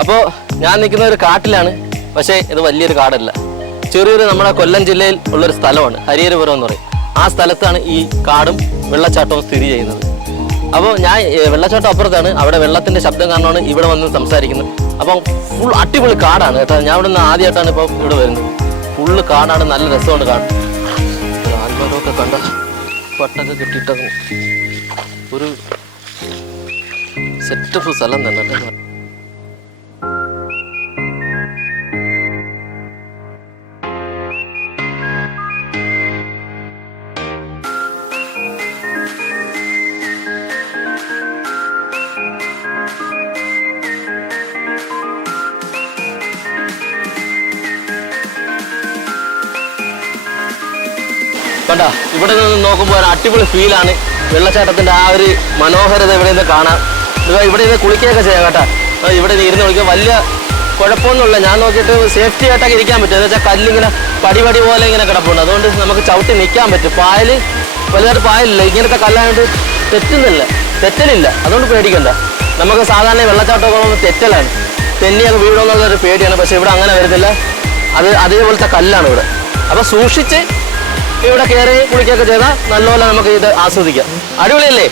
അപ്പോൾ ഞാൻ നിൽക്കുന്ന ഒരു കാട്ടിലാണ്. പക്ഷേ ഇത് വലിയൊരു കാടല്ല, ചെറിയൊരു നമ്മുടെ കൊല്ലം ജില്ലയിൽ ഉള്ളൊരു സ്ഥലമാണ്, ഹരിഹരപുരം എന്ന് പറയും. ആ സ്ഥലത്താണ് ഈ കാടും വെള്ളച്ചാട്ടവും സ്ഥിതി ചെയ്യുന്നത്. അപ്പോൾ ഞാൻ വെള്ളച്ചാട്ടം അപ്പുറത്താണ്, അവിടെ വെള്ളത്തിൻ്റെ ശബ്ദം കാരണമാണ് ഇവിടെ വന്ന് സംസാരിക്കുന്നത്. അപ്പം ഫുൾ അടിപൊളി കാടാണ് കേട്ടോ. ഞാൻ ഇവിടെ നിന്ന് ആദ്യമായിട്ടാണ് ഇപ്പോൾ ഇവിടെ വരുന്നത്. ഫുള്ള് കാടാണ്, നല്ല രസമുണ്ട് കാട്. ആൽമരമൊക്കെ കണ്ട പട്ടൊക്കെ കിട്ടിയിട്ടത് ഒരു സെറ്റപ്പ് സ്ഥലം തന്നെ. കണ്ട ഇവിടെ നിന്ന് നോക്കുമ്പോൾ ഒരു അടിപൊളി ഫീലാണ്. വെള്ളച്ചാട്ടത്തിൻ്റെ ആ ഒരു മനോഹരത ഇവിടെ നിന്ന് കാണാം. ഇവിടെ നിന്ന് കുളിക്കുകയൊക്കെ ചെയ്യാം കേട്ടോ. ഇവിടെ നിന്ന് ഇരുന്ന് കുളിക്കുക വലിയ കുഴപ്പമൊന്നുമില്ല. ഞാൻ നോക്കിയിട്ട് സേഫ്റ്റി ആയിട്ടൊക്കെ ഇരിക്കാൻ പറ്റും. എന്ന് വെച്ചാൽ കല്ലിങ്ങനെ പടി പോലെ ഇങ്ങനെ കിടപ്പുണ്ട്. അതുകൊണ്ട് നമുക്ക് ചവിട്ടി നിൽക്കാൻ പറ്റും. പായൽ വലുതായിട്ട് പായലില്ല, ഇങ്ങനത്തെ കല്ലായിട്ട് തെറ്റലില്ല. അതുകൊണ്ട് പേടിക്കണ്ട. നമുക്ക് സാധാരണ വെള്ളച്ചാട്ടമൊക്കെ പോകുമ്പോൾ തെറ്റലാണ്, തെന്നിയൊക്കെ വീഴുമെന്നുള്ളൊരു പേടിയാണ്. പക്ഷേ ഇവിടെ അങ്ങനെ വരുന്നില്ല. അതേപോലത്തെ കല്ലാണ് ഇവിടെ. അപ്പോൾ സൂക്ഷിച്ച് ഇവിടെ കയറി കുളിക്കുകയൊക്കെ ചെയ്താൽ നല്ലപോലെ നമുക്ക് ഇത് ആസ്വദിക്കാം. അടിപൊളിയല്ലേ?